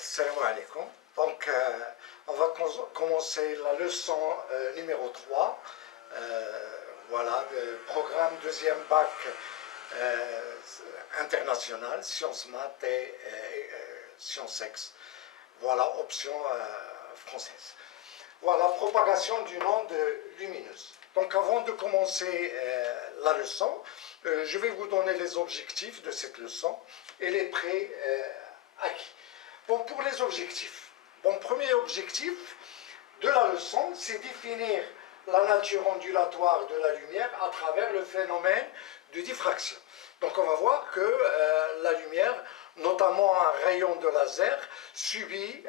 Salam alaikum. Donc, on va commencer la leçon numéro 3. Voilà, le programme deuxième bac international, sciences maths et sciences ex. Voilà, option française. Voilà, propagation d'une onde lumineuse. Donc, avant de commencer la leçon, je vais vous donner les objectifs de cette leçon et les prérequis. Bon, pour les objectifs. Bon, premier objectif de la leçon, c'est définir la nature ondulatoire de la lumière à travers le phénomène de diffraction. Donc, on va voir que la lumière, notamment un rayon de laser, subit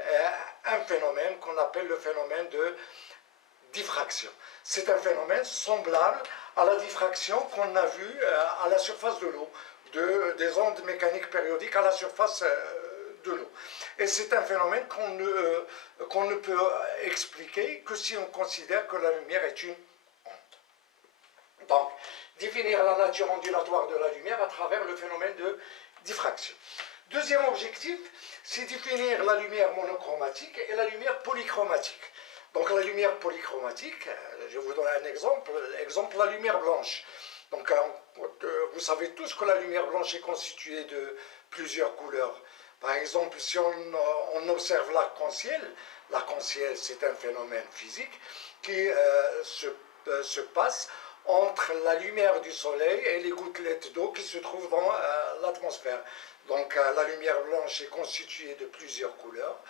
un phénomène qu'on appelle le phénomène de diffraction. C'est un phénomène semblable à la diffraction qu'on a vue à la surface de l'eau, des ondes mécaniques périodiques à la surface de l'eau. Et c'est un phénomène qu'on ne peut expliquer que si on considère que la lumière est une onde. Donc, définir la nature ondulatoire de la lumière à travers le phénomène de diffraction. Deuxième objectif, c'est définir la lumière monochromatique et la lumière polychromatique. Donc la lumière polychromatique, je vous donne un exemple, la lumière blanche. Donc vous savez tous que la lumière blanche est constituée de plusieurs couleurs. Par exemple, si on observe l'arc-en-ciel c'est un phénomène physique qui se passe entre la lumière du soleil et les gouttelettes d'eau qui se trouvent dans l'atmosphère. Donc la lumière blanche est constituée de plusieurs couleurs.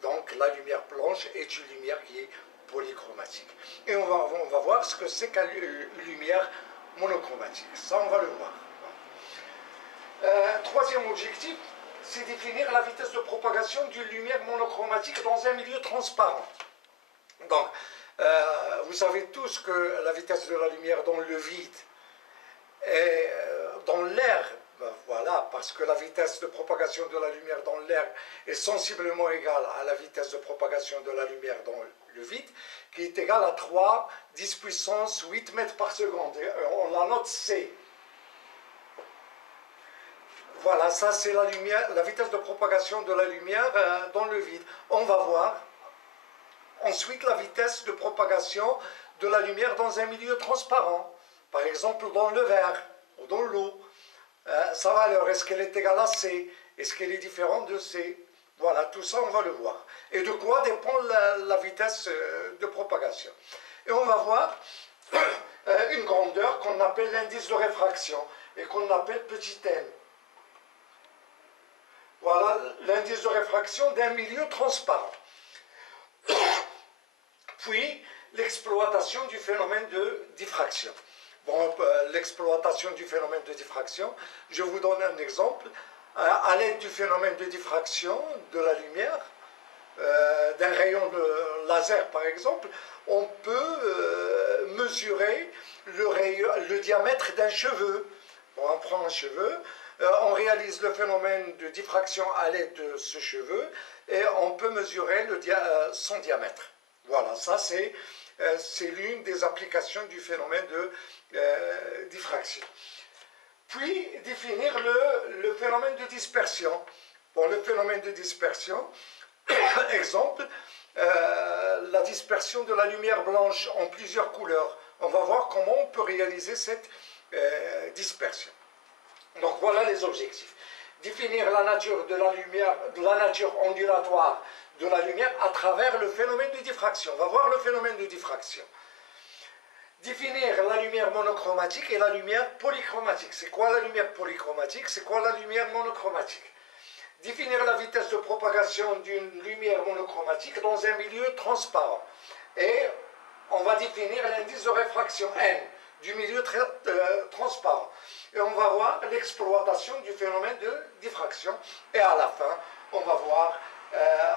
Donc la lumière blanche est une lumière qui est polychromatique. Et on va voir ce que c'est qu'une lumière monochromatique. Ça, on va le voir. Troisième objectif, c'est définir la vitesse de propagation d'une lumière monochromatique dans un milieu transparent. Donc, vous savez tous que la vitesse de la lumière dans le vide et dans l'air, voilà, parce que la vitesse de propagation de la lumière dans l'air est sensiblement égale à la vitesse de propagation de la lumière dans le vide, qui est égale à 3 10 puissance 8 mètres par seconde. Et on la note C. Voilà, ça c'est la vitesse de propagation de la lumière dans le vide. On va voir ensuite la vitesse de propagation de la lumière dans un milieu transparent, par exemple dans le verre ou dans l'eau. Sa valeur, est-ce qu'elle est égale à C? Est-ce qu'elle est différente de C? Voilà, tout ça, on va le voir. Et de quoi dépend la vitesse de propagation? Et on va voir une grandeur qu'on appelle l'indice de réfraction et qu'on appelle petit n. Voilà l'indice de réfraction d'un milieu transparent. Puis, l'exploitation du phénomène de diffraction. Bon, l'exploitation du phénomène de diffraction, je vous donne un exemple. À l'aide du phénomène de diffraction de la lumière, d'un rayon de laser par exemple, on peut mesurer le diamètre d'un cheveu. Bon, on prend un cheveu, on réalise le phénomène de diffraction à l'aide de ce cheveu et on peut mesurer son diamètre. Voilà, ça c'est l'une des applications du phénomène de diffraction. Puis, définir le phénomène de dispersion. Bon, le phénomène de dispersion, exemple, la dispersion de la lumière blanche en plusieurs couleurs. On va voir comment on peut réaliser cette dispersion. Donc, voilà les objectifs. Définir la nature de la lumière, de la nature ondulatoire de la lumière à travers le phénomène de diffraction. On va voir le phénomène de diffraction. Définir la lumière monochromatique et la lumière polychromatique. C'est quoi la lumière polychromatique? C'est quoi la lumière monochromatique? Définir la vitesse de propagation d'une lumière monochromatique dans un milieu transparent. Et on va définir l'indice de réfraction N du milieu transparent. Et on va voir l'exploitation du phénomène de diffraction. Et à la fin, on va voir,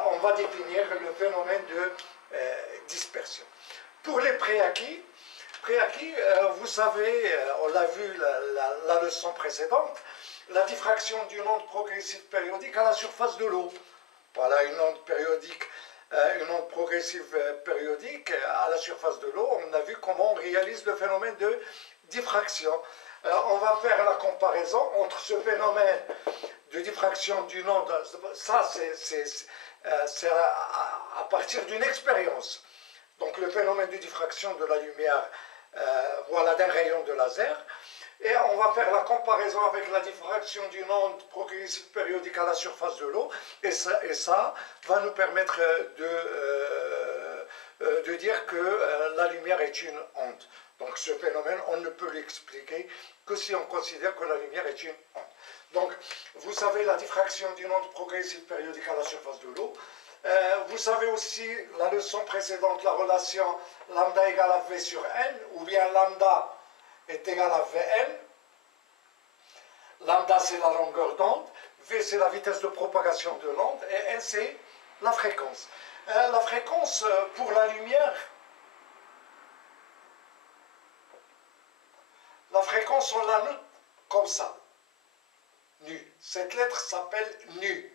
on va définir le phénomène de dispersion. Pour les prérequis, vous savez, on l'a vu la leçon précédente, la diffraction d'une onde progressive périodique à la surface de l'eau. Voilà, une onde progressive périodique à la surface de l'eau. On a vu comment on réalise le phénomène de diffraction. On va faire la comparaison entre ce phénomène de diffraction d'une onde, ça c'est c'est à partir d'une expérience. Donc le phénomène de diffraction de la lumière, voilà, d'un rayon de laser. Et on va faire la comparaison avec la diffraction d'une onde progressive périodique à la surface de l'eau. Et ça va nous permettre de dire que la lumière est une onde. Donc ce phénomène, on ne peut l'expliquer que si on considère que la lumière est une onde. Donc vous savez la diffraction d'une onde progressive périodique à la surface de l'eau. Vous savez aussi la leçon précédente, la relation lambda égale à V sur N, ou bien lambda est égal à Vn. Lambda, c'est la longueur d'onde, V, c'est la vitesse de propagation de l'onde, et N, c'est la fréquence. La fréquence pour la lumière, la fréquence, on la note comme ça. Nu. Cette lettre s'appelle nu.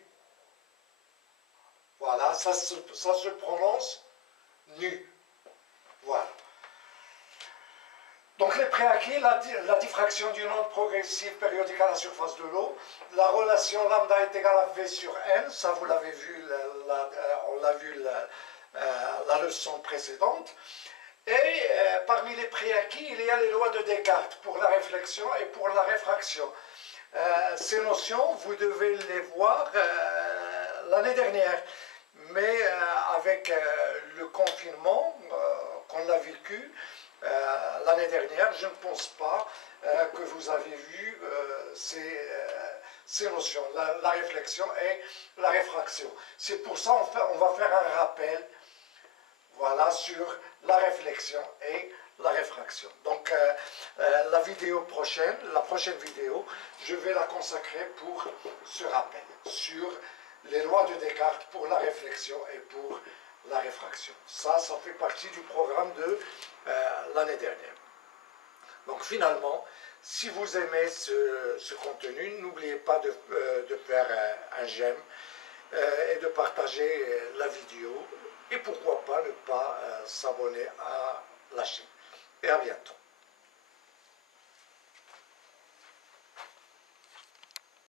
Voilà, ça se prononce nu. Voilà. Donc les préacquis, la diffraction d'une onde progressive périodique à la surface de l'eau, la relation lambda est égale à V sur N, ça vous l'avez vu, on l'a vu la leçon précédente. Et parmi les préacquis, il y a les lois de Descartes pour la réflexion et pour la réfraction. Ces notions, vous devez les voir l'année dernière, mais avec le confinement qu'on a vécu l'année dernière, je ne pense pas que vous avez vu ces notions, la réflexion et la réfraction. C'est pour ça on va faire un rappel, voilà, sur la réflexion et la réfraction. Donc la prochaine vidéo, je vais la consacrer pour ce rappel sur les lois de Descartes pour la réflexion et pour la réfraction. Ça fait partie du programme de l'année dernière. Donc finalement, si vous aimez ce contenu, n'oubliez pas de faire un j'aime et de partager la vidéo. Et pourquoi pas ne pas s'abonner à la chaîne. Et à bientôt.